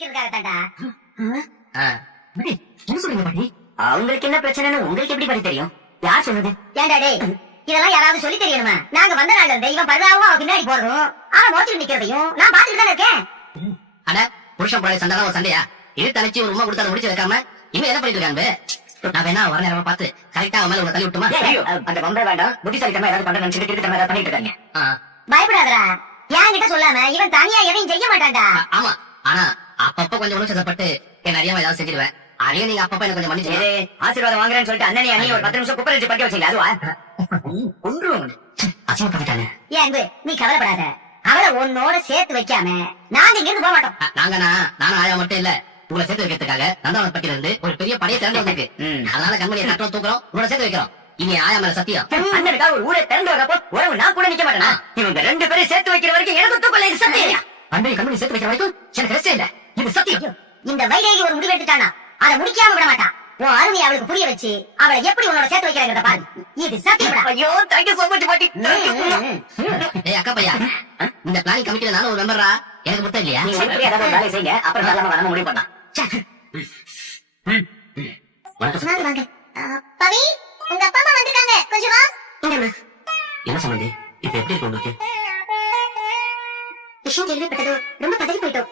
வைக்கிறதுக்காக தாண்டா. என்ன சொல்றீங்க பாட்டி? அவங்களுக்கு என்ன பிரச்சனைன்னு உங்களுக்கு எப்படி பாட்டி தெரியும்? யார் சொன்னது? ஏன்டா டேய், இதெல்லாம் யாராவது சொல்லி தெரியணுமா? நாங்க வந்த நாள்ல இருந்து இவன் பரதாவும் அவன் பின்னாடி போறதும் அவன் மோச்சிட்டு நிக்கிறதையும் நான் பாத்துட்டு தானே இருக்கேன். அட புருஷன் போட சண்டை ஒரு சண்டையா? இது தலைச்சு ஒரு உமா கொடுத்து முடிச்சு வைக்காம இன்னும் என்ன பண்ணிட்டு இருக்காங்க? நான் வேணா வர நேரமா பார்த்து கரெக்டா அவன் மேல உங்களை தள்ளி விட்டுமா? அந்த வம்பே வேண்டாம். புத்திசாலித்தனமா ஏதாவது பண்ற நினைச்சிட்டு திருத்தமா ஏதாவது பண்ணிட்டு இருக்காங்க. பயப்படாதடா, என்கிட்ட சொல்லாம இவன் தனியா எதையும் செய்ய மாட்டான்டா. ஆமா, ஆனா அப்பப்ப கொஞ்சம் உணர்ச்சிப்பட்டு என்ன அறியாம ஏதாவது செஞ்சிருவேன். அதையும் நீங்க அப்பப்ப எனக்கு கொஞ்சம் மன்னிச்சு ஆசீர்வாதம் வாங்குறேன்னு சொல்லிட்டு அண்ணனே அண்ணி ஒரு 10 நிமிஷம் குப்பரை வச்சு பக்க வச்சீங்க. அதுவா ஒன்றும் அசிங்கப்பட்டானே. ஏன் அன்பு, நீ கவலைப்படாத. அவளை உன்னோட சேர்த்து வைக்காம நாங்க இங்க இருந்து போக மாட்டோம். நானும் ஆயா மட்டும் இல்ல, உங்களை சேர்த்து வைக்கிறதுக்காக நந்தவன பட்டியல இருந்து ஒரு பெரிய படையை திறந்து வந்திருக்கு. அதனால கண்மணியை கட்டுறோம், தூக்குறோம், உங்களோட சேர்த்து வைக்கிறோம். இனி ஆயா மேல சத்தியம். அண்ணனுக்காக ஒரு ஊரே திறந்து வரப்போ உறவு நான் கூட நிக்க மாட்டேனா? இவங்க 2 பேரையும் சேர்த்து வைக்கிற வரைக்கும் எனக்கு தூக்கல. இது சத்தியம். அன்பை கண்மணி சேர்த்து வைக்கிற வரைக்கும் எனக்கு ரெஸ்ட் இல்ல. இது சத்தியம். இந்த வைதேகி ஒரு முடிவு எடுத்துட்டானா அதை முடிக்காம விட மாட்டான். உன் அருமையை அவளுக்கு புரிய வச்சு அவளை எப்படி உன்னோட சேர்த்து வைக்கிறாங்க பாரு. இது சத்தியம். ஐயோ, தேங்க்யூ சோ மச் பாட்டி. ஏய் அக்கா பையா, இந்த பிளானிங் கமிட்டில நானும் ஒரு மெம்பரா, எனக்கு முத்தம் இல்லையா? நீங்க எப்படி ஏதாவது ஒரு வேலை செய்யுங்க, அப்புறம் நல்லமா வரணும் முடிவு பண்ணலாம். வாங்க. பவி, உங்க அப்பா அம்மா வந்திருக்காங்க, கொஞ்சம் வா. என்ன சம்பந்தி, இப்ப எப்படி இருக்கு உங்களுக்கு? விஷயம் கேள்விப்பட்டதோ ரொம்ப பதறி போயிட்டோம்.